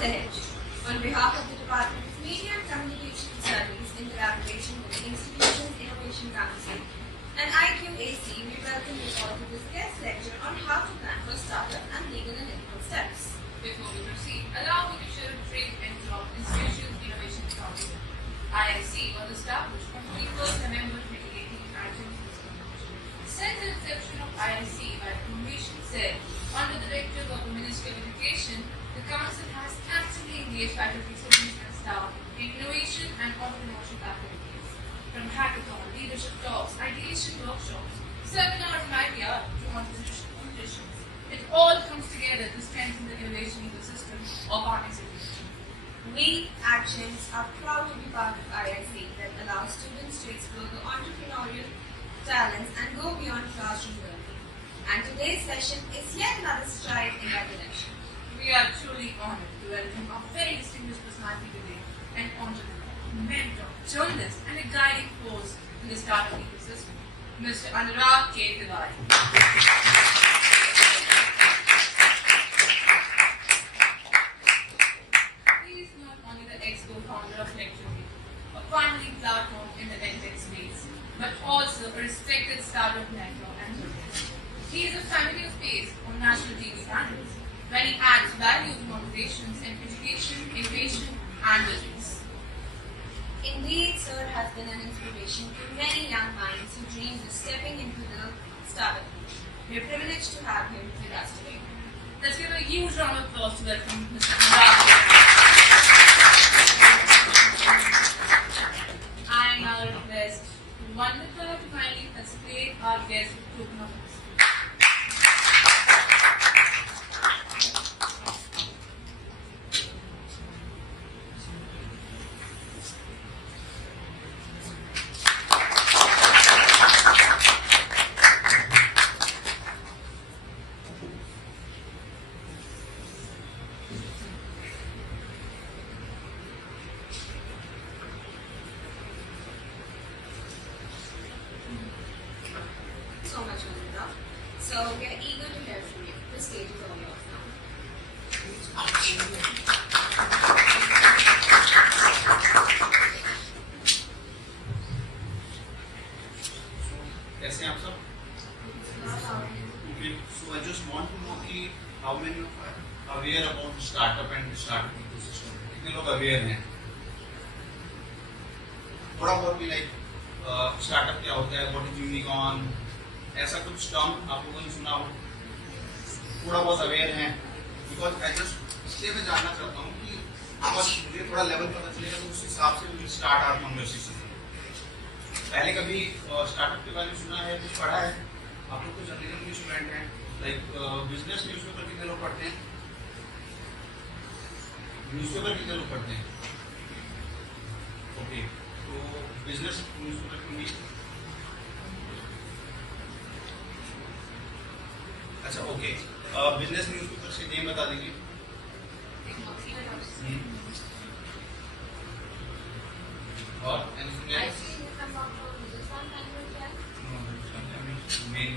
Sahaj, on behalf of the Department of Media and Communication Studies in collaboration with the Institution's Innovation Council and IQAC, we welcome you all to this guest lecture on how to plan for startup and legal and ethical steps. Before we proceed, allow me to share a brief intro of Institution's Innovation Council. IIC was established on 21st November 2018 at Houston. Since the inception of IIC by the Innovation Cell under the directive of the Ministry of Education, the Council has actively engaged faculty, students and staff in innovation and entrepreneurship activities. From hackathon, leadership talks, ideation workshops, seminars and idea to entrepreneurship competitions, it all comes together to strengthen the innovation ecosystem of our institution. We, Actions, are proud to be part of IIC that allows students to explore the entrepreneurial talents and go beyond classroom learning. And today's session is yet another stride in that direction. We are truly honored to welcome a very distinguished personality today, an entrepreneur, mentor, journalist, and a guiding force in the startup ecosystem, Mr. Anurag K. Tiwari. He is not only the ex-co-founder of Lecture, a pioneering platform in the edtech space, but also a respected startup mentor and journalist. He is a familiar face on national TV channels, where he adds value to conversations in education, innovation, and business. Indeed, Sir has been an inspiration to many young minds who dream of stepping into the startup niche. We are privileged to have him with us today. Let's give a huge round of applause to welcome Mr. Anurag. I now request Vandita to kindly facilitate our guest with token of respect. So much, Anita. So we are eager to hear from you. The stage is all yours now. कैसे हैं आप सब? Okay. So I just want to know कि how many of are aware about startup and startup ecosystem? कितने लोग aware हैं? थोड़ा बहुत भी like startup क्या होता है? What is unicorn? ऐसा कुछ टर्म आप लोगों ने सुना हो? थोड़ा बहुत aware हैं? Because I just इसलिए मैं जानना चाहता हूँ कि बस मुझे थोड़ा लेवल पता चलेगा तो उस हिसाब से we start our conversation. पहले कभी स्टार्टअप के बारे में सुना है, कुछ पढ़ा है? आप लोग तो जर्नलिज्म के स्टूडेंट हैं, लाइक बिजनेस न्यूज़पेपर कितने लोग पढ़ते हैं? न्यूज़पेपर कितने लोग पढ़ते हैं? ओके, तो बिजनेस न्यूज़पेपर क्यों नहीं? अच्छा ओके, बिजनेस न्यूज़पेपर से नेम बता दीजिए। और anything else? Main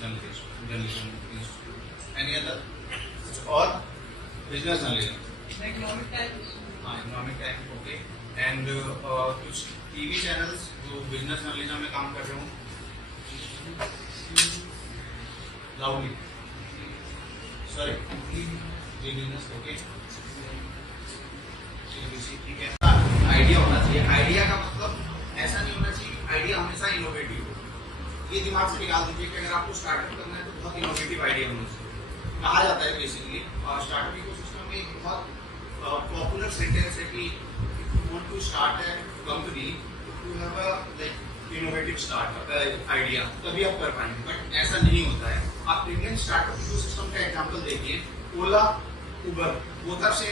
journalism any other और बिजनेस जर्नलिज्म Economic times. हाँ इकोनॉमिक टाइम ओके एंड कुछ टीवी चैनल्स जो बिजनेस जर्नलिज्म में काम कर रहे हो लाउडली सॉरी बिजनेस ओके ठीक है आइडिया होना चाहिए आइडिया का मतलब ऐसा नहीं होना चाहिए आइडिया हमेशा इनोवेटिव हो ये दिमाग से निकाल दीजिए कि अगर आपको स्टार्टअप करना है तो बहुत इनोवेटिव आइडिया होना चाहिए कहा जाता है बेसिकली स्टार्टअप इकोसिस्टम में एक बहुत पॉपुलर सेंटेंस है कि if you want to start a company to have a like innovative startup idea तभी आप कर पाएंगे बट ऐसा नहीं होता है आप इंडियन स्टार्टअप इकोसिस्टम का एग्जांपल देखिए ओला उबर बोथ से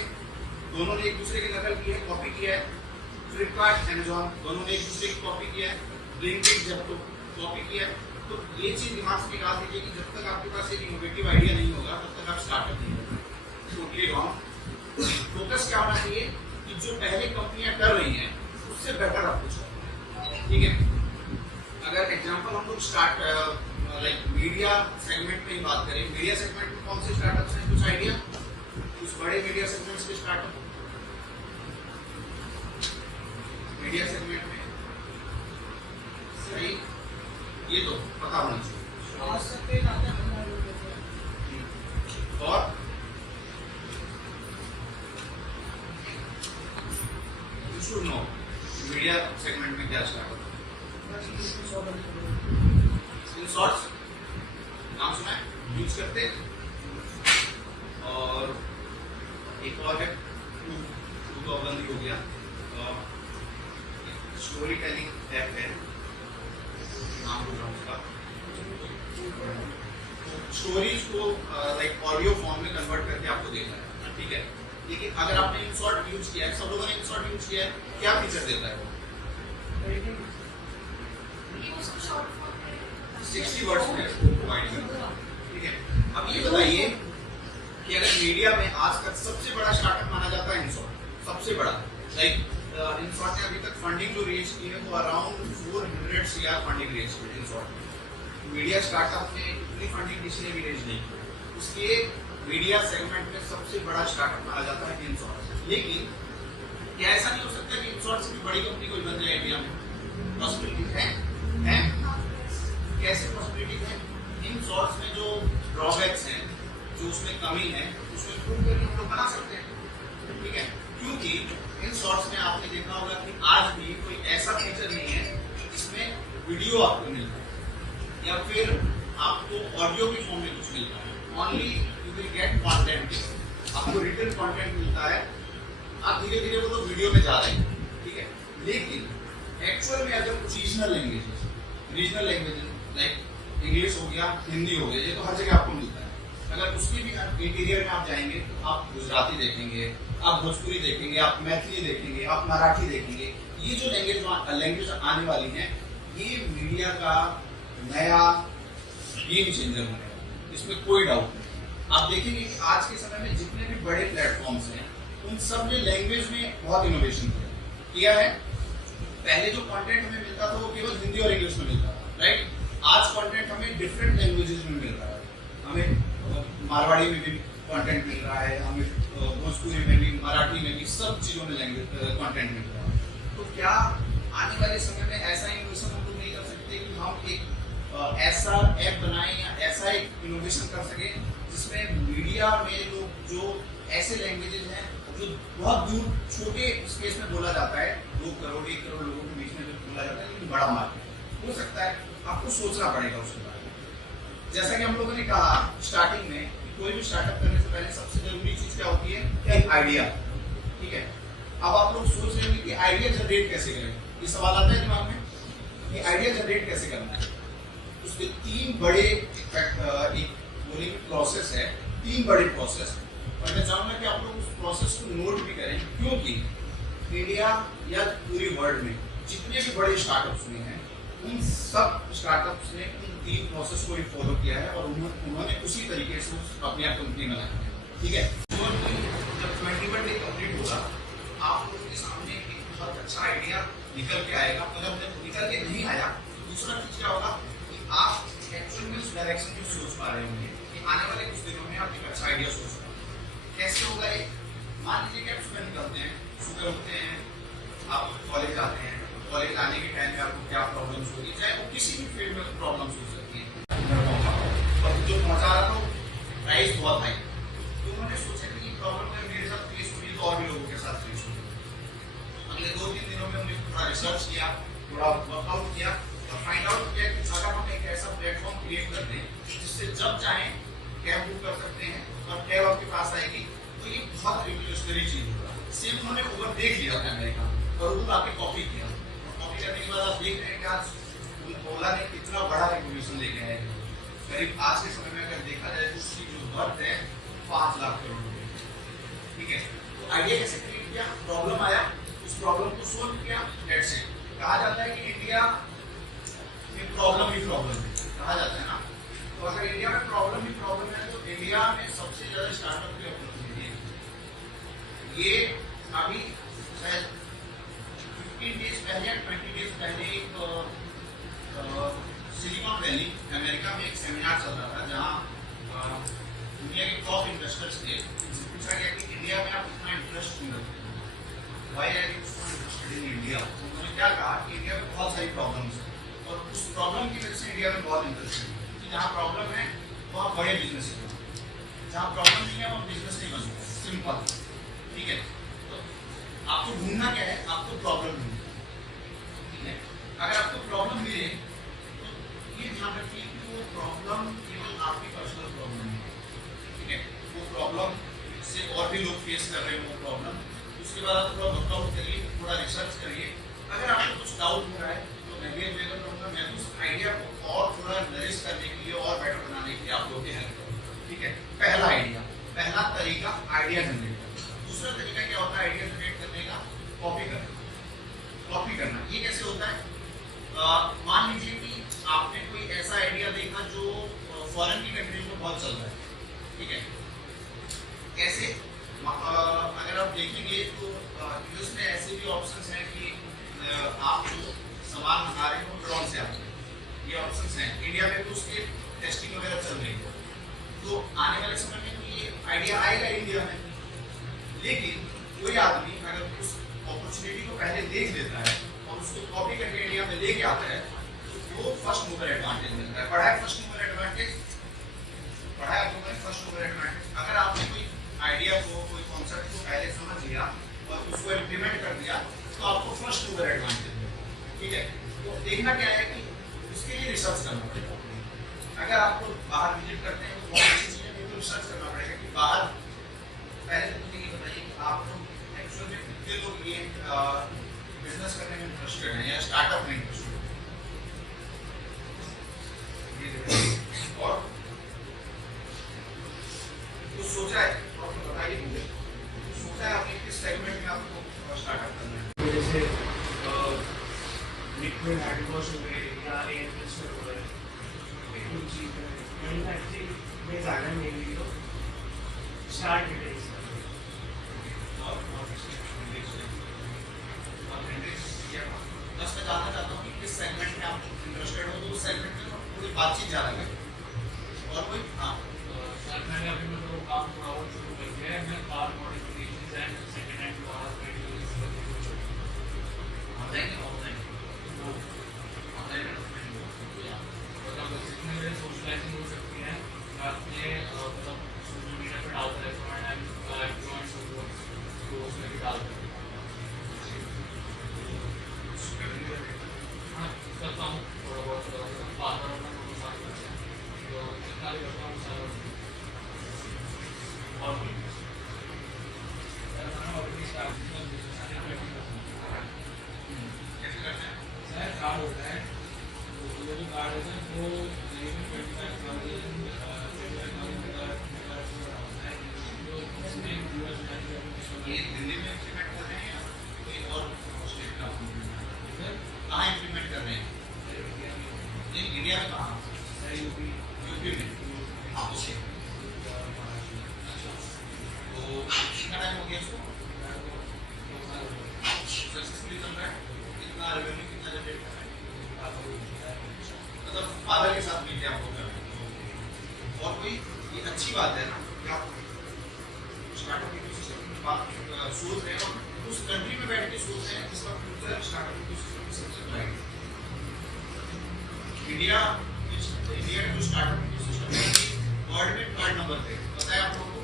दोनों ने एक दूसरे की नकल की है कॉपी किया है फ्लिपकार्ट अमेजॉन दोनों ने एक दूसरे की कॉपी किया है ब्लिंकिट जेप्टो कॉपी किया है तो ये चीज दिमाग से निकाल दीजिए कि जब तक आपके पास एक इनोवेटिव आइडिया नहीं होगा तब तक आप स्टार्टअप नहीं करेंगे टोटली रॉन्ग फोकस क्या होना चाहिए कि जो पहले कंपनियां कर रही हैं उससे बेटर आप कुछ करो ठीक है अगर एग्जांपल हम लोग स्टार्ट लाइक मीडिया सेगमेंट में ही बात करें मीडिया सेगमेंट में कौन से स्टार्टअप्स हैं कुछ आइडिया कुछ बड़े बड़े मीडिया सेगमेंट्स के स्टार्टअप, मीडिया सेगमेंट में सही, ये तो पता होना चाहिए। और you should know media segment में क्या स्टार्टअप, स्क्रीनशॉट्स नाम सुना है, यूज करते हैं। और एक और है तो बंद हो गया, स्टोरी टेलिंग ऐप है, नाम बोल रहा हूँ उसका। स्टोरीज को लाइक ऑडियो फॉर्म में कन्वर्ट करके आपको देना है, ठीक है। लेकिन अगर आपने इनशॉट यूज किया है, सब लोगों ने इनशॉट यूज किया है, क्या फीचर देता है वो? 60 वर्ड्स में प्रोवाइड करता है, ठीक है। अब ये बताइए कि अगर मीडिया में आज तक सबसे बड़ा स्टार्टअप माना जाता है इनशॉट, सबसे बड़ा, लाइक इनशॉट ने अभी तक फंडिंग जो रेज की है वो अराउंड 400 CR फंडिंग रेज की है इनशॉट। मीडिया स्टार्टअप ने इतनी फंडिंग किसी ने भी रेज नहीं की, उसके मीडिया सेगमेंट में सबसे बड़ा स्टार्टअप माना जाता है इनशॉट। लेकिन क्या ऐसा नहीं हो सकता कि इनशॉट से भी बड़ी कंपनी कोई बन जाए इंडिया में? पॉसिबिलिटीज है? कैसे पॉसिबिलिटीज है? इनशॉट्स में जो ड्रॉबैक्स हैं, जो उसमें कमी है, उसको इम्प्रूव करके हम लोग बना सकते हैं, ठीक है। क्योंकि इन शॉर्ट्स में आपने देखा होगा कि आज भी कोई ऐसा फीचर नहीं है जिसमें वीडियो आपको मिलता है या फिर आपको ऑडियो की फॉर्म में कुछ मिलता है। Only you will get content, आपको रिटन कंटेंट मिलता है। आप धीरे धीरे वो तो वीडियो में जा रहे हैं, ठीक है। लेकिन एक्चुअल में अगर कुछ रीजनल लैंग्वेजेस लाइक इंग्लिश हो गया, हिंदी हो गया, ये तो हर जगह आपको मिलता है। अगर उसके भी इंटीरियर में आप जाएंगे तो आप गुजराती देखेंगे, आप भोजपुरी देखेंगे, आप मैथिली देखेंगे, आप मराठी देखेंगे। ये जो लैंग्वेज आने वाली है, ये मीडिया का नया गेम चेंजर बनेगा, इसमें कोई डाउट नहीं। आप देखेंगे कि आज के समय में जितने भी बड़े प्लेटफॉर्म्स हैं, उन सब ने लैंग्वेज में बहुत इनोवेशन किया है। पहले जो कंटेंट हमें मिलता था वो केवल हिंदी और इंग्लिश में मिलता था, राइट। आज कंटेंट हमें डिफरेंट लैंग्वेजेस में मिल रहा है, हमें मारवाड़ी में भी कंटेंट मिल रहा है, हमें भोजपुरी में भी, मराठी में भी, सब चीजों में लैंग्वेज कंटेंट मिल रहा है। तो क्या आने वाले समय में ऐसा इनोवेशन हम लोग नहीं कर सकते कि हम एक ऐसा ऐप बनाएं या ऐसा एक इनोवेशन कर सके जिसमें मीडिया में लोग जो ऐसे लैंग्वेजेस हैं जो बहुत दूर छोटे स्पेस में बोला जाता है, 2 करोड़ 1 करोड़ लोगों के बीच में जो बोला जाता है, लेकिन बड़ा मार्केट हो सकता है। आपको सोचना पड़ेगा उसके बारे में। जैसा कि हम लोगों ने कहा स्टार्टिंग में, कोई भी स्टार्टअप करने से पहले सबसे जरूरी चीज क्या होती है? एक आइडिया, ठीक है। अब आप लोग सोच रहे हैं कि आइडिया जनरेट कैसे करें, ये सवाल आता है दिमाग में कि आइडिया जनरेट कैसे करना है। उसके 3 बड़े एक बोलेंगे प्रोसेस है, 3 बड़े प्रोसेस। और मैं चाहूंगा कि आप लोग उस प्रोसेस को नोट भी करें, क्योंकि इंडिया या पूरे वर्ल्ड में जितने भी बड़े स्टार्टअप्स हुए हैं, उन सब स्टार्टअप्स ने 3 प्रोसेस को ही फॉलो किया है और उन्होंने उसी तरीके से अपनी कंपनी बनाई है, ठीक है। जब 21 डे कंप्लीट होगा, आप लोगों के सामने एक बहुत अच्छा आइडिया निकल के आएगा। अगर निकल के नहीं आया, दूसरा चीज क्या होगा कि आप एक्चुअल में उस डायरेक्शन में सोच पा रहे होंगे कि आने वाले कुछ दिनों में आप एक अच्छा आइडिया सोच पाए। कैसे होगा ये? मान लीजिए कि आप सुबह निकलते हैं, सुबह उठते हैं, आप कॉलेज जाते हैं, कॉलेज आने के टाइम में आपको क्या प्रॉब्लम्स होगी, चाहे वो किसी भी फील्ड में प्रॉब्लम्स हो सकती है। और जो पहुंचा रहा था प्राइस बहुत हाई, तो उन्होंने सोचा कि ये प्रॉब्लम अगर मेरे साथ फेस हुई तो और भी लोगों के साथ फेस होगी। अगले 2-3 दिनों में हमने थोड़ा रिसर्च किया, थोड़ा वर्कआउट किया और फाइंड आउट किया कि अगर हम एक ऐसा प्लेटफॉर्म क्रिएट कर दें जिससे जब चाहें कैब बुक कर सकते हैं और कैब आपके पास आएगी, तो ये बहुत रिवोल्यूशनरी चीज होगा। सेम उन्होंने उबर देख लिया था अमेरिका में और उबर आके कॉपी किया। कॉपी करने के बाद आप देख रहे हैं कि आज ओला ने कितना बड़ा रिवोल्यूशन लेके आया है। करीब आज के समय में अगर देखा जाए तो उसकी जो वर्थ है 5 लाख करोड़ रुपए, ठीक है। तो आइडिया कैसे क्रिएट किया? प्रॉब्लम आया, उस प्रॉब्लम को सोल्व किया। That's it. कहा जाता है कि इंडिया में प्रॉब्लम ही प्रॉब्लम है, कहा जाता है ना। तो अगर इंडिया में प्रॉब्लम ही प्रॉब्लम है तो इंडिया में सबसे ज्यादा स्टार्टअप की अपॉर्चुनिटी है। ये अभी शायद 15 डेज पहले या 20 डेज पहले एक सिलिकॉन वैली अमेरिका में एक सेमिनार चल रहा था, जहाँ दुनिया के टॉप इन्वेस्टर्स थे। उनसे पूछा गया कि India why are you so interested in India? तो उन्होंने क्या कहा कि इंडिया में बहुत सारी प्रॉब्लम्स हैं और उस प्रॉब्लम की वजह से इंडिया में बहुत इंटरेस्ट है कि जहाँ प्रॉब्लम है वहाँ बड़े बिजनेस है, जहाँ प्रॉब्लम नहीं है वहाँ बिजनेस नहीं बन सकता, सिंपल। ठीक है, तो आपको ढूंढना क्या है, आपको प्रॉब्लम ढूंढना, ठीक है। अगर आपको प्रॉब्लम मिले तो ये ध्यान रखिए कि वो प्रॉब्लम केवल आपकी पर्सनल प्रॉब्लम है, ठीक है। वो प्रॉब्लम से और भी लोग फेस कर रहे हैं वो प्रॉब्लम, उसके बाद आप थोड़ा वर्कआउट करिए, थोड़ा रिसर्च करिए। अगर आपको कुछ डाउट हो रहा है तो मैं भी अवेलेबल रहूँगा, मैं उस आइडिया को और थोड़ा नरिश करने के लिए और बेटर बनाने के लिए आप लोग की हेल्प करूँगा, ठीक है। पहला आइडिया, पहला तरीका आइडिया जनरेट करना। दूसरा तरीका क्या होता है आइडिया जनरेट करने का? कॉपी करना। कॉपी करना ये कैसे होता है? मान लीजिए कि आपने कोई ऐसा आइडिया देखा जो फॉरेन की कंट्रीज में बहुत चल रहा है, ठीक है। कैसे? अगर आप देखेंगे तो यूएस में ऐसे भी ऑप्शंस हैं कि आप जो सामान मंगा रहे हो ड्रोन से आते हैं, ये ऑप्शंस हैं। इंडिया में तो उसके टेस्टिंग वगैरह चल रही है, तो आने वाले समय में तो ये आइडिया आएगा इंडिया में। लेकिन कोई आदमी अगर उस अपॉर्चुनिटी को पहले देख लेता है और उसको कॉपी करके इंडिया में लेके आता है तो वो फर्स्ट मूवर एडवांटेज मिलता है। पढ़ा है फर्स्ट मूवर एडवांटेज? पढ़ा है आपको फर्स्ट मूवर एडवांटेज? अगर आपने कोई आइडिया को, कोई कॉन्सेप्ट को पहले समझ लिया और उसको इम्प्लीमेंट कर दिया तो आपको फर्स्ट मूवर एडवांटेज मिलेगा, ठीक है। तो देखना क्या है कि उसके लिए रिसर्च करना पड़ेगा। अगर आपको बाहर विजिट करते हैं तो बहुत अच्छी चीज़ है, तो रिसर्च करना पड़ेगा कि बाहर पहले तो मुझे ये बताइए कि आप लोग एक्चुअल में कितने लोग ये बिजनेस करने में इंटरेस्टेड हैं या स्टार्टअप में इंटरेस्टेड हैं? और तो सोचा है, बताइए मुझे, सोचा है आपने किस सेगमेंट में आपको स्टार्टअप करना है? जैसे लिक्विड हैंड वॉश हो गए या एयर प्रेशर हो गए, कुछ चीज़ मैन्युफैक्चरिंग में जाना है मेरे लिए, तो स्टार्ट करें इसका। बस मैं जानना चाहता हूँ कि किस सेगमेंट में आप इंटरेस्टेड हो, तो उस सेगमेंट में थोड़ी बातचीत ज़्यादा करें। और कोई? हाँ सर, मैंने अभी मतलब काम थोड़ा और शुरू कर दिया है, मैं car modifications and second hand car online offline मतलब जितने मेरे सोशलाइजिंग हो सकती है मैं अपने मतलब सोशल मीडिया पर डालता रहता हूँ एंड तो उसमें भी डालता हूँ। हाँ करता हूँ थोड़ा बहुत, फादर अपना फोटो साफ करते हैं तो जितना भी करता हूँ सारा। और कैसे करते हैं? सर कार्ड होता है, तो वो जो कार्ड होता है वो करीबन 25,000 होता है, तो उसमें ये दिल्ली में इम्प्लीमेंट कर रहे हैं या कोई और स्टेट का? कहाँ इम्प्लीमेंट कर रहे हैं? नहीं, इंडिया में कहाँ? यूपी में। हाँ, ओके। तो कितना टाइम हो गया इसको? सक्सेसफुली चल रहा है? कितना रेवेन्यू कितना जनरेट कर रहा है? मतलब फादर के साथ मिलकर आप लोग कर रहे हैं। और कोई ये अच्छी बात है ना कि आप स्टार्टअप इकोसिस्टम की बात सोच रहे हैं और उस कंट्री में बैठ के सोच रहे हैं जिसका फ्यूचर स्टार्टअप इकोसिस्टम में सबसे ब्राइट है। इंडिया का जो स्टार्टअप इकोसिस्टम है वर्ल्ड में थर्ड नंबर पे पता है आप लोगों को?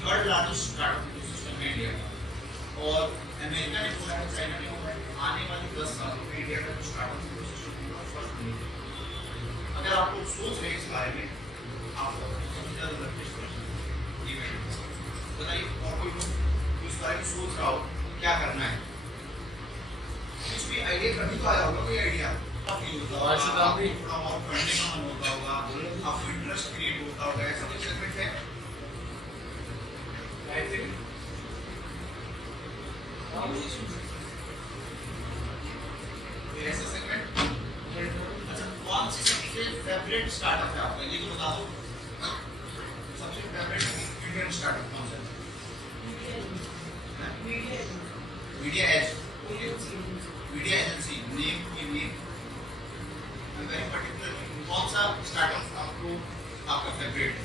थर्ड लार्जेस्ट स्टार्टअप इकोसिस्टम है इंडिया का। और अमेरिका ने बोला है, चाइना ने बोला है, आने वाले 10 सालों में इंडिया का जो स्टार्टअप इकोसिस्टम होगा फर्स्ट नहीं। अगर आप लोग सोच रहे हैं इस बारे में, आप सबसे ज़्यादा लक्ष्य बताइए। और कोई लोग इस बारे में सोच रहा हो क्या करना है? कुछ भी आइडिया कभी तो आया होगा, कोई आइडिया थोड़ा और पढ़ने का मन होता होगा, आपको इंटरेस्ट क्रिएट होता होगा, ऐसा कोई सेगमेंट है? ऐसा सेगमेंट? अच्छा, कौन सी सबसे फेवरेट स्टार्टअप है आपका, ये तो बता दो। सबसे फेवरेट इंडियन स्टार्टअप कौन सा है? Media age, media agency name की नेम वेरी पर्टिकुलर। कौन सा स्टार्टअप आपको आपका फेवरेट है?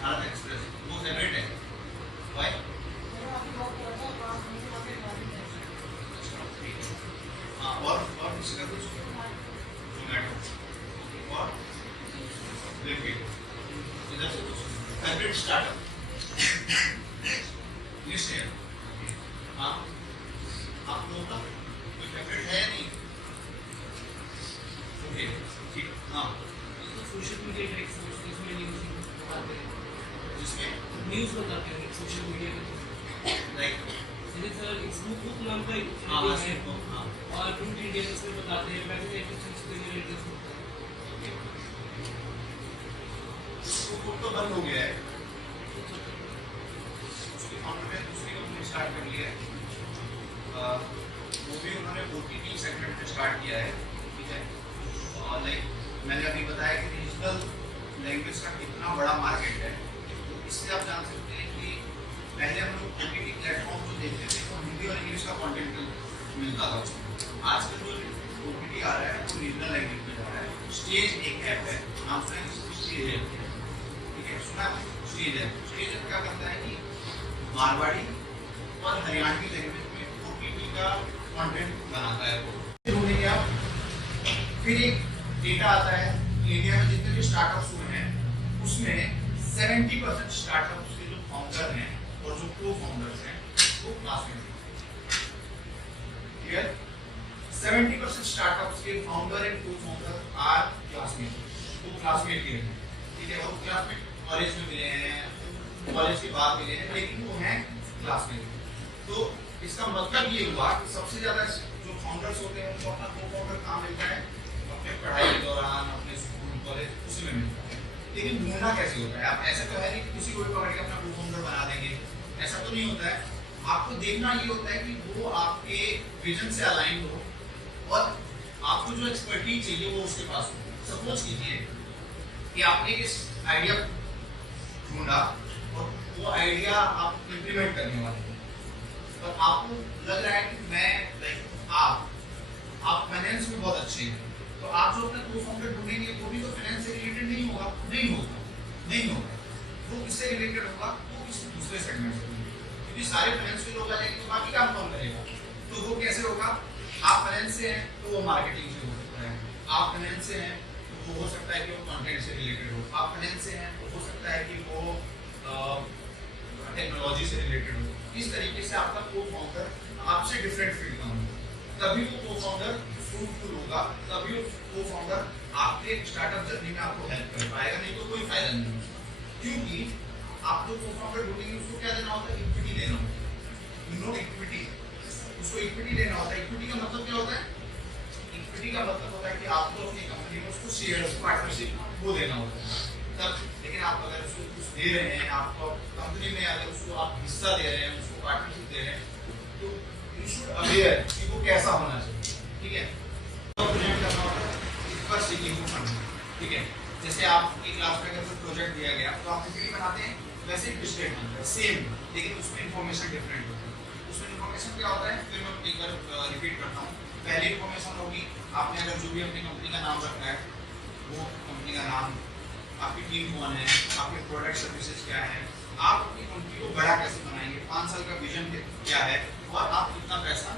भारत एक्सप्रेस वो फेवरेट है। स्टार्टअप लिस्ट है। हाँ, आप लोगों का कोई फेवरेट है या नहीं? ओके, ठीक, हाँ, सोशल मीडिया का एक्सपोज इसमें न्यूज़ बताते हैं, जिसमें न्यूज़ बताते हैं सोशल मीडिया के थ्रू। लाइक जैसे सर बुक नाम का एक हाँ है, हाँ और रूट इंडिया इसमें बताते हैं वैक्सीनेशन से रिलेटेड होता है। वो तो बंद हो गया है, उसके फाउंडर ने दूसरी कंपनी स्टार्ट कर लिया है, वो भी उन्होंने OTT सेगमेंट में स्टार्ट किया है, ठीक है। और लाइक मैंने अभी बताया कि रीजनल लैंग्वेज का कितना बड़ा मार्केट है, तो इससे आप जान सकते हैं कि पहले हम लोग OTT प्लेटफॉर्म जो देखते थे तो हिंदी और इंग्लिश का कंटेंट मिलता था उसमें। आजकल जो OTT आ रहा है वो रीजनल लैंग्वेज में जा रहा है। स्टेज एक ऐप है, नाम सुना है? स्टेज ऐप, ठीक है, सुना है? स्टेज ऐप, स्टेज ऐप क्या करता है कि मारवाड़ी और हरियाणवी लैंग्वेज में OTT का कंटेंट बनाता है। वो ढूंढेंगे आप, फिर एक डेटा आता है कि इंडिया में जितने भी स्टार्टअप्स हुए हैं उसमें 70% स्टार्टअप्स के जो फाउंडर हैं और जो को फाउंडर्स हैं वो क्लासमेट हैं। क्लियर? 70% स्टार्टअप्स के फाउंडर एंड को फाउंडर आर क्लासमेट, वो क्लासमेट ही हैं, ठीक है। वो क्लासमेट कॉलेज में मिले हैं, कॉलेज के बाद मिले हैं, लेकिन वो हैं क्लासमेट। तो इसका मतलब ये हुआ कि सबसे ज्यादा जो फाउंडर्स होते हैं उनको अपना को फाउंडर कहाँ मिलता है? अपने पढ़ाई के दौरान, अपने स्कूल कॉलेज उसी में मिलता है। लेकिन ढूंढना कैसे होता है? आप ऐसा तो है नहीं कि किसी को भी पकड़ के अपना को फाउंडर बना देंगे, ऐसा तो नहीं होता है। आपको देखना ये होता है कि वो आपके विजन से अलाइन हो और आपको जो एक्सपर्टीज चाहिए वो उसके पास हो। सपोज कीजिए कि आपने इस आइडिया ढूंढा और वो आइडिया आप इम्प्लीमेंट करने वाले हैं, और आपको लग रहा है कि मैं लाइक आप फाइनेंस में बहुत अच्छे हैं, तो आप जो अपना को फाउंडर ढूंढेंगे वो भी तो फाइनेंस से रिलेटेड नहीं होगा, नहीं होगा। वो किससे रिलेटेड होगा? वो किसी दूसरे सेगमेंट से, क्योंकि सारे फाइनेंस के लोग आ जाएंगे तो बाकी काम कौन करेगा? तो वो कैसे होगा? आप फाइनेंस से हैं तो वो मार्केटिंग से हो सकता है, आप फाइनेंस से हैं तो वो हो सकता है कि वो कंटेंट से रिलेटेड हो, आप फाइनेंस से हैं तो हो सकता है कि वो टेक्नोलॉजी से रिलेटेड हो। इस तरीके से आपका को फाउंडर आपसे डिफरेंट फील्ड का होगा, तभी वो को फाउंडर फ्रूटफुल होगा, तभी वो को फाउंडर आपके स्टार्टअप जर्नी में आपको हेल्प कर पाएगा, नहीं तो कोई फायदा नहीं है। क्योंकि आप जो को फाउंडर ढूंढेंगे उसको क्या देना होता है? इक्विटी देना होता है, यू नो इक्विटी, उसको इक्विटी देना होता है। इक्विटी का मतलब क्या होता है? इक्विटी का मतलब होता है कि आपको अपनी कंपनी में उसको शेयर पार्टनरशिप वो देना होता है तब। लेकिन आप अगर उसको कुछ दे रहे हैं, आपको कंपनी में अगर उसको आप हिस्सा दे रहे हैं, उसको पार्टनरशिप दे रहे हैं, तो यू शुड अवेयर कि वो कैसा होना चाहिए, ठीक है। तो प्रोजेक्ट करना होता है इसका सीकिंग को फंड, ठीक है। जैसे आपकी क्लास में अगर कोई प्रोजेक्ट दिया गया तो आप पीपीटी बनाते हैं, वैसे ही पिछले बनता है सेम, लेकिन उसमें इंफॉर्मेशन डिफरेंट होती है। उसमें इंफॉर्मेशन क्या होता है? फिर मैं एक बार रिपीट करता हूँ। पहली इंफॉर्मेशन होगी आपने अगर जो भी अपनी कंपनी का नाम रखा है, वो कंपनी का नाम, आपकी टीम कौन है, आपके प्रोडक्ट सर्विसेज क्या है, आप अपनी कंपनी को बड़ा कैसे बनाएंगे, 5 साल का विजन क्या है, और आप कितना पैसा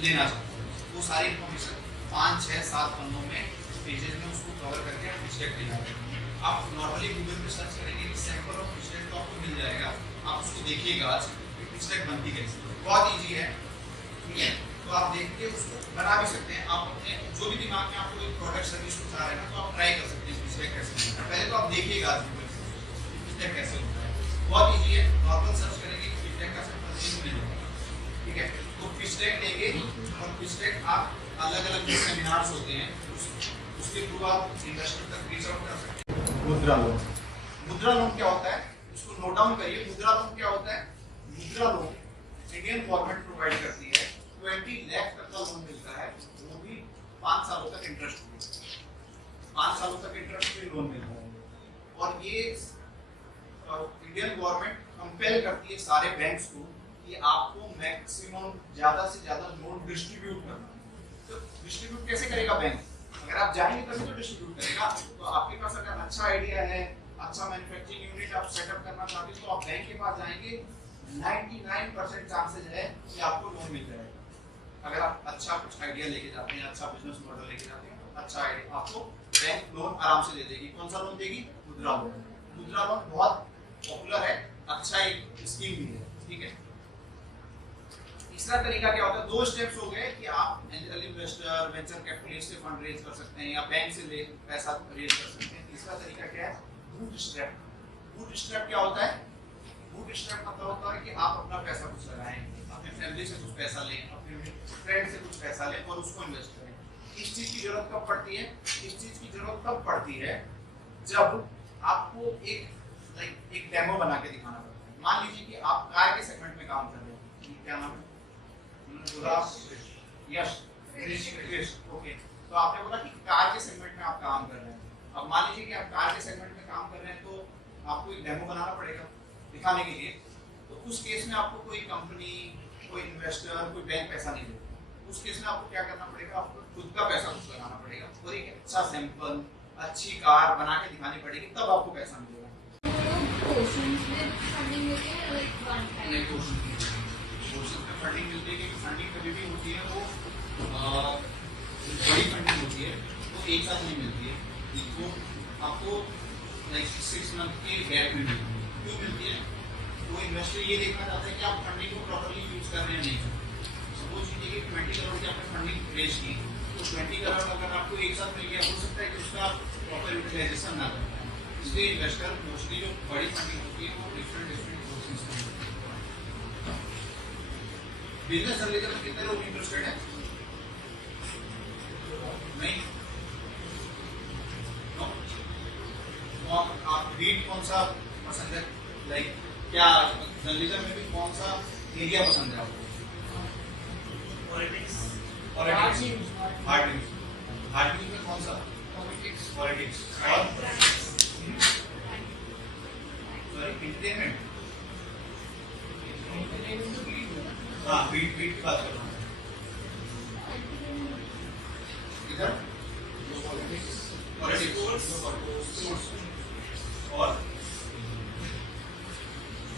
लेना चाहते हैं। वो सारी इंफॉर्मेशन 5, 6, 7 पन्नों में पेजेस में उसको कवर करके आप पिच डेक तैयार करेंगे। आप नॉर्मली गूगल पे सर्च करेंगे कि सैंपल ऑफ पिच डेक तो आपको मिल जाएगा, आप उसको देखिएगा आज कि पिच डेक बनती कैसे, बहुत ईजी है, ठीक है। तो आप देख के उसको बना भी सकते हैं। आप अपने जो भी दिमाग में आपको एक प्रोडक्ट सर्विस को चाह रहे हैं ना, तो आप ट्राई कर सकते हैं पिच डेक कैसे बनता है। पहले तो आप देखिएगा आज पिच डेक कैसे होता है, बहुत ईजी है। नॉर्मल सर्च करेंगे कि पिच डेक का सैंपल चीज मिल जाएगा, ठीक है। तो पिच डेक लेंगे और पिच डेक आप अलग अलग जो सेमिनार्स होते हैं उसके थ्रू आप इन्वेस्टर तक रीच आउट कर सकते हैं। मुद्रा लोन, मुद्रा लोन क्या होता है उसको नोट डाउन करिए। मुद्रा लोन क्या होता है? मुद्रा लोन इंडियन गवर्नमेंट प्रोवाइड करती है, 20 लाख तक का लोन मिलता है, वो भी 5 सालों तक इंटरेस्ट फ्री, 5 सालों तक इंटरेस्ट फ्री लोन मिलता है। और ये इंडियन गवर्नमेंट कंपेल करती है सारे बैंक्स को कि आपको मैक्सिमम ज्यादा से ज्यादा लोन डिस्ट्रीब्यूट करना है। तो डिस्ट्रीब्यूट कैसे करेगा बैंक? अगर आप जाएंगे तभी तो डिस्ट्रीब्यूट करेगा। तो आपके पास अगर अच्छा आइडिया है, अच्छा मैन्युफैक्चरिंग यूनिट आप सेटअप करना चाहते हैं, तो आप बैंक के पास जाएंगे, 99% चांसेस है कि आपको लोन मिल जाएगा। अगर आप अच्छा कुछ आइडिया लेके जाते हैं, अच्छा बिजनेस मॉडल लेके जाते हैं, तो अच्छा आइडिया आपको बैंक लोन आराम से दे देगी। कौन सा लोन देगी? मुद्रा लोन। मुद्रा लोन बहुत पॉपुलर है, अच्छा एक स्कीम भी है, ठीक है। तीसरा तरीका क्या होता है, 2 स्टेप्स हो गए कि आप एंजल इन्वेस्टर, वेंचर कैपिटलिस्ट से फंड रेज कर सकते हैं या बैंक से पैसा रेज कर सकते हैं। तीसरा तरीका क्या है, बूटस्ट्रैप। बूटस्ट्रैप क्या होता है, बूटस्ट्रैप मतलब होता है कि आप अपना पैसा कुछ लगाएं, अपने फैमिली से कुछ पैसा लें, अपने फ्रेंड से कुछ पैसा लें और उसको इन्वेस्ट करें। इस चीज की जरूरत कब पड़ती है, इस चीज की जरूरत तब पड़ती है जब आपको एक डेमो बना के दिखाना पड़ता है। मान लीजिए कि आप कार के सेगमेंट में काम कर रहे हैं, क्या नाम है, यश, ओके। तो आपने बोला कि कार के सेगमेंट में आप काम कर रहे हैं। अब मान लीजिए कि आप कार के सेगमेंट में काम कर रहे हैं तो आपको एक डेमो बनाना पड़ेगा दिखाने के लिए। तो उस केस में आपको कोई कंपनी, कोई इन्वेस्टर, कोई बैंक पैसा नहीं देगा। उस केस में आपको क्या करना पड़ेगा, आपको खुद का पैसा कुछ लगाना पड़ेगा और एक अच्छा सैंपल, अच्छी कार बना के दिखानी पड़ेगी, तब आपको पैसा मिलेगा। फंडिंग मिलती है क्योंकि फंडिंग कभी भी होती है वो बड़ी फंडिंग होती है, वो एक साथ नहीं मिलती है, वो आपको 6 मंथ के गैप में मिलती है। क्यों मिलती है, वो इन्वेस्टर ये देखना चाहता है कि आप फंडिंग को प्रॉपर्ली यूज कर रहे हैं नहीं। सपोज कीजिए कि 20 करोड़ की आपने फंडिंग रेज की, तो 20 करोड़ अगर आपको एक साथ मिल गया, हो सकता है कि उसका प्रॉपर यूटिलाइजेशन ना कर पाए। इसलिए इन्वेस्टर मोस्टली जो बड़ी फंडिंग होती है वो डिफरेंट सोर्सेज से। बिजनेस सर्विस में कितने लोग इंटरेस्टेड है, नहीं, नो? तो आप रीड कौन सा पसंद है, लाइक क्या जर्नलिज्म में भी कौन सा एरिया पसंद है आपको? पॉलिटिक्स, हार्ड न्यूज में कौन सा? पॉलिटिक्स और एंटरटेनमेंट। हाँ, बीट की बात कर रहा हूँ इधर, पॉलिटिक्स और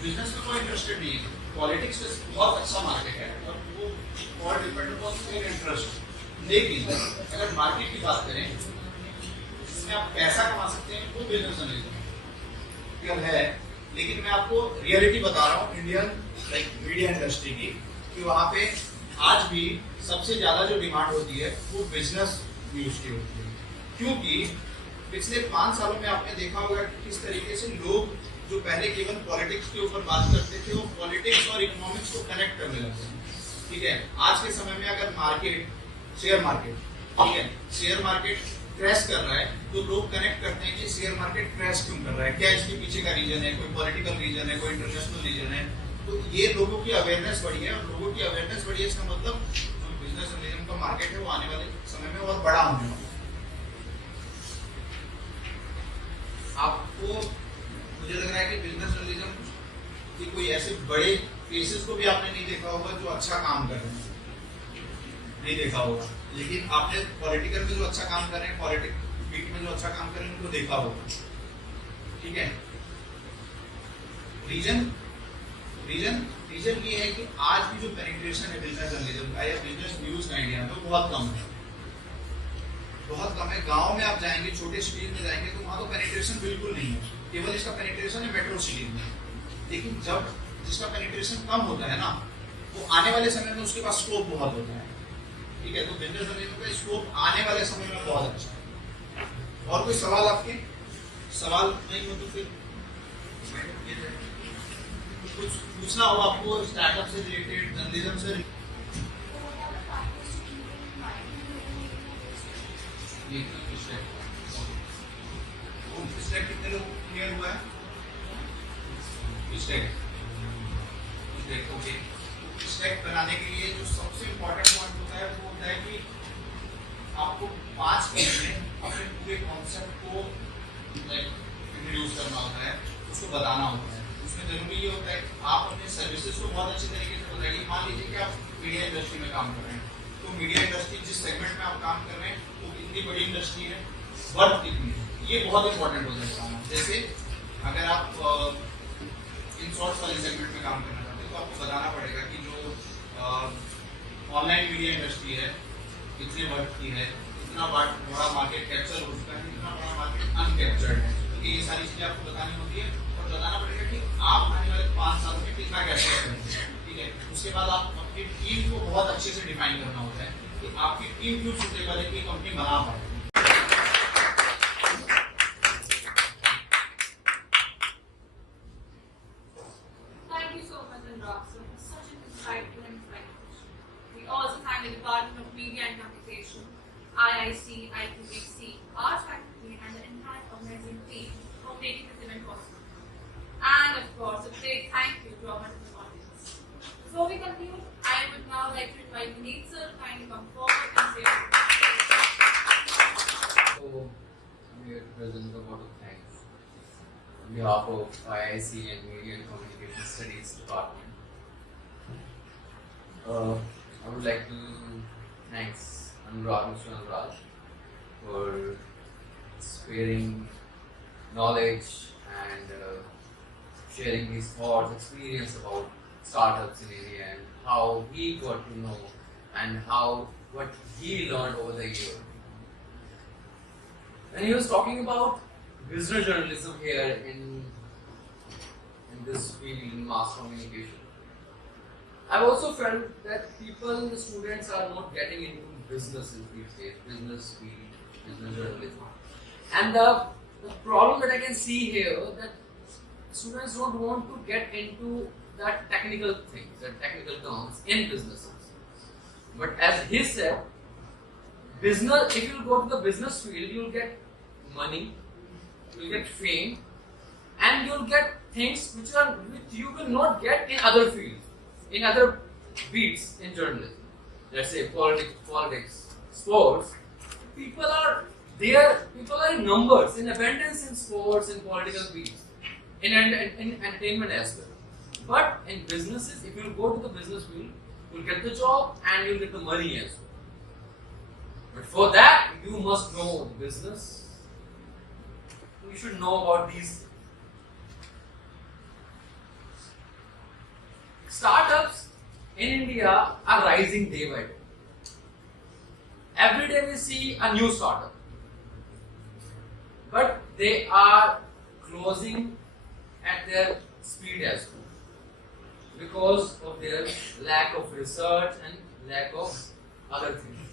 बिजनेस में कोई इंटरेस्टेड नहीं है। पॉलिटिक्स बहुत अच्छा मार्केट है और वो और डिपेंड अपॉन इंटरेस्ट। लेकिन अगर मार्केट की बात करें जिसमें आप पैसा कमा सकते हैं, वो बिजनेस एनालिस्ट है। लेकिन मैं आपको रियलिटी बता रहा हूँ इंडियन मीडिया इंडस्ट्री की, कि वहाँ पे आज भी सबसे ज्यादा जो डिमांड होती है वो बिजनेस न्यूज की होती है। क्योंकि पिछले 5 सालों में आपने देखा होगा कि किस तरीके से लोग जो पहले केवल पॉलिटिक्स के ऊपर बात करते थे, वो पॉलिटिक्स और इकोनॉमिक्स को कनेक्ट करने लगे। ठीक है, आज के समय में अगर शेयर मार्केट, ठीक है, शेयर मार्केट क्रैश कर रहा है तो लोग कनेक्ट करते हैं कि शेयर मार्केट क्रैश क्यों कर रहा है, क्या इसके पीछे का रीजन है, कोई पॉलिटिकल रीजन है, कोई इंटरनेशनल रीजन है। तो ये लोगों की अवेयरनेस बढ़ी है, और लोगों की अवेयरनेस बढ़ी है, इसका मतलब जो बिजनेस जर्नलिज्म का मार्केट है वो आने वाले समय में और बड़ा होने वाला है। आपको मुझे लग रहा है कि बिजनेस जर्नलिज्म की कोई ऐसे बड़े केसेस को भी आपने नहीं देखा होगा जो अच्छा काम कर रहे हैं, नहीं देखा होगा। लेकिन आपने पॉलिटिकल में जो अच्छा काम कर रहे हैं, पॉलिटिक्स में जो अच्छा काम कर रहे हैं, उनको देखा होगा। ठीक है, रीजन ये है कि आज भी जो पेनिट्रेशन है बिजनेस जर्नलिज्म का या बिजनेस न्यूज का इंडिया में, वो बहुत कम है, बहुत कम है। गांव में आप जाएंगे, छोटे सिटीज में जाएंगे तो वहां तो पेनिट्रेशन बिल्कुल नहीं है, केवल इसका पेनिट्रेशन है मेट्रो सिटीज में। लेकिन जब जिसका पेनिट्रेशन कम होता है ना, वो आने वाले समय में उसके पास स्कोप बहुत होता है। ठीक है, तो बिजनेस जर्नलिज्म का स्कोप आने वाले समय में बहुत अच्छा है। और कोई सवाल आपके? सवाल नहीं हो तो फिर कुछ पूछना हो आपको स्टार्टअप से रिलेटेड, जर्नलिज्म से कितने लोग क्लियर हुआ है? ओके, स्टैक बनाने के लिए जो सबसे इम्पोर्टेंट पॉइंट होता है वो होता है कि आपको 5 मिनट में अपने पूरे कॉन्सेप्ट को इंट्रोड्यूस करना होता है, उसको बताना होता है। उसमें जरूरी ये होता है कि आप अपने सर्विसेज को बहुत अच्छे तरीके से बताइए। मान लीजिए कि आप मीडिया इंडस्ट्री में काम कर रहे हैं, तो मीडिया इंडस्ट्री जिस सेगमेंट में आप काम कर रहे हैं वो कितनी बड़ी इंडस्ट्री है, वर्थ कितनी है, ये बहुत इंपॉर्टेंट होता है बताना। जैसे अगर आप इन शॉर्ट्स वाले सेगमेंट में काम करना चाहते हैं तो आपको बताना पड़ेगा कि जो ऑनलाइन मीडिया इंडस्ट्री है कितने वर्थ की है, कितना बड़ा मार्केट कैप्चर हो चुका है, कितना बड़ा मार्केट अनकैप्चर्ड है। क्योंकि ये सारी चीजें आपको बतानी होती है और बताना पड़ेगा कि आप आने वाले 5 साल में कितना कैसे करेंगे, ठीक है। उसके बाद आप अपनी टीम को बहुत अच्छे से डिफाइन करना होता है कि आपकी टीम क्यों सुटेबल है कि कंपनी बना पाए। Thank you so much, Anurag, sir, for such an insightful and insightful. We also thank the Department of Media and Communication, IIC, IQAC, our faculty, and the entire organizing team for making this event possible. And of course, a big thank you to our wonderful audience. Before we conclude, I would now like to invite Vineet sir to kindly come forward and say a few words. So, I'm here to present a vote of thanks on behalf of IIC and Media and Communication Studies Department. I would like to thank Mr. Anurag for sparing knowledge and sharing his thoughts, experience about startups in India and how he got to know and what he learned over the year. And he was talking about business journalism here in this field in mass communication. I've also felt that the students are not getting into businesses these days, business field, business journalism. And the problem that I can see here that students don't want to get into that technical things, that technical terms in businesses. But as he said, business, if you go to the business field, you'll get money, you'll get fame, and you'll get things which you will not get in other fields, in other beats in journalism. Let's say politics, sports. People are there. People are in numbers, in abundance in sports, in political beats, in entertainment as well. But in businesses, if you go to the business field, you'll get the job and you'll get the money as well. But for that, you must know the business. You should know about these startups in India are rising day by day. Every day we see a new startup, but they are closing at their speed as well because of their lack of research and lack of other things.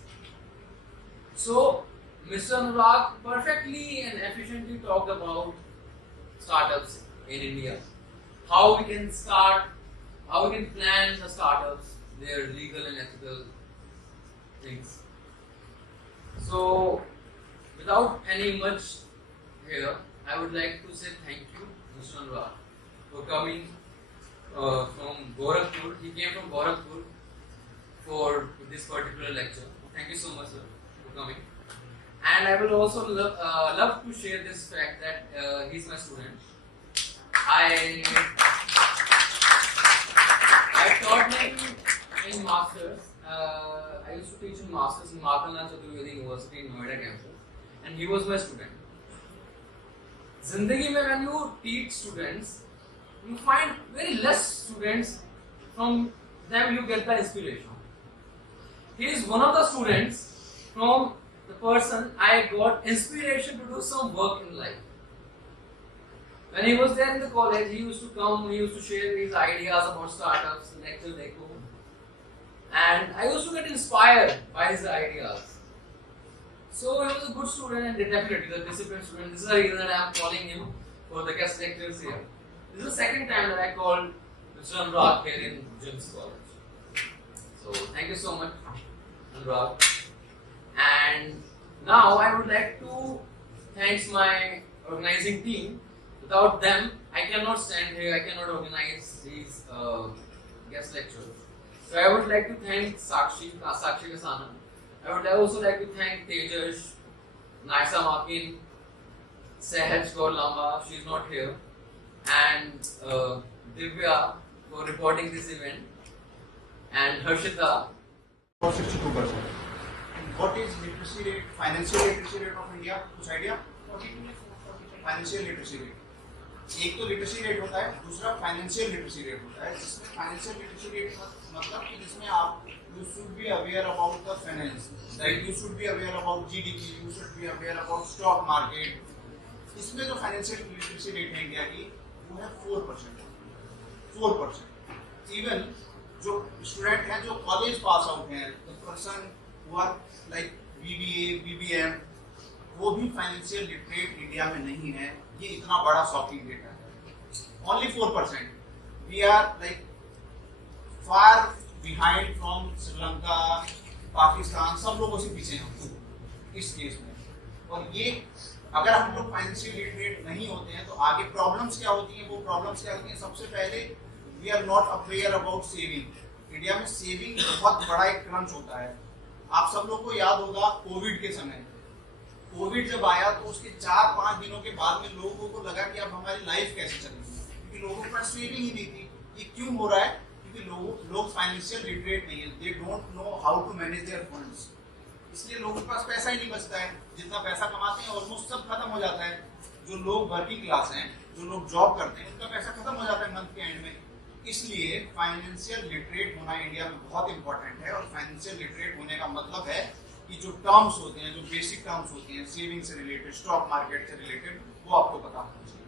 So, Mr. Anurag perfectly and efficiently talked about startups in India, how we can start, how we can plan the startups, their legal and ethical things. So, without any much here, I would like to say thank you, Mr. Anurag, for coming from Gorakhpur. He came from Gorakhpur for this particular lecture. Thank you so much, sir, for coming. And I will also love to share this fact that he's my student. I taught him in masters. I used to teach in masters in Markanand Chaturvedi University in Noida campus, and he was my student. Zindagi mein, when you teach students, you find very less students. From them you get the inspiration. He is one of the students from the person I got inspiration to do some work in life. When he was there in the college, he used to come, he used to share his ideas about startups, lecture deco. And I used to get inspired by his ideas. So he was a good student and definitely a disciplined student. This is the reason that I am calling him for the guest lectures here. This is the second time that I called Mr. Anurag here in Jim's College. So thank you so much, Anurag. And now I would like to thank my organizing team. Without them, I cannot stand here, I cannot organize these guest lectures. So I would like to thank Sakshi Kasana. I would also like to thank Tejas, Naisa Makin, Sahaj Kaur Lamba, she is not here, and Divya for reporting this event, and Harshita. For 62%. What is literacy rate, financial literacy rate of India? कुछ idea? Financial literacy rate. एक तो literacy rate होता है, दूसरा financial literacy rate होता है, जिसमें financial literacy rate मतलब कि जिसमें आप you should be aware about the finance, that you should be aware about GDP, you should be aware about stock market, इसमें जो फाइनेंशियल लिटरेसी रेट है इंडिया की वो है 4%। 4%। इवन जो स्टूडेंट हैं जो कॉलेज पास आउट हैं, the person who are like BBA, BBM, वो भी फाइनेंशियल लिटरेट इंडिया में नहीं है। ये इतना बड़ा शॉकिंग डेटा है। Only 4%। We are like far behind from Sri Lanka, Pakistan, सब लोगों से पीछे हैं इस केस में। और ये अगर हम लोग फाइनेंशियल लिटरेट नहीं होते हैं तो आगे प्रॉब्लम्स क्या होती हैं? वो प्रॉब्लम्स क्या होती हैं? सबसे पहले we are not aware about saving. India में सेविंग बहुत बड़ा एक क्रंच होता है। आप सब लोग को याद होगा कोविड के समय, कोविड जब आया तो उसके 4-5 दिनों के बाद में लोगों को लगा कि अब हमारी लाइफ कैसे चलेगी, क्योंकि लोगों के पास सेविंग ही नहीं थी। ये क्यों हो रहा है? क्योंकि लोग फाइनेंशियल लिटरेट नहीं है, they don't know how to manage their funds. इसलिए लोगों के पास पैसा ही नहीं बचता है। जितना पैसा कमाते हैं ऑलमोस्ट सब खत्म हो जाता है। जो लोग वर्किंग क्लास हैं, जो लोग जॉब करते हैं, उनका पैसा खत्म हो जाता है मंथ के एंड में। इसलिए फाइनेंशियल लिटरेट होना इंडिया में बहुत इंपॉर्टेंट है। और फाइनेंशियल लिटरेट होने का मतलब है कि जो टर्म्स होते हैं, जो बेसिक टर्म्स होती हैं सेविंग से रिलेटेड, स्टॉक मार्केट से रिलेटेड, वो आपको पता होना चाहिए।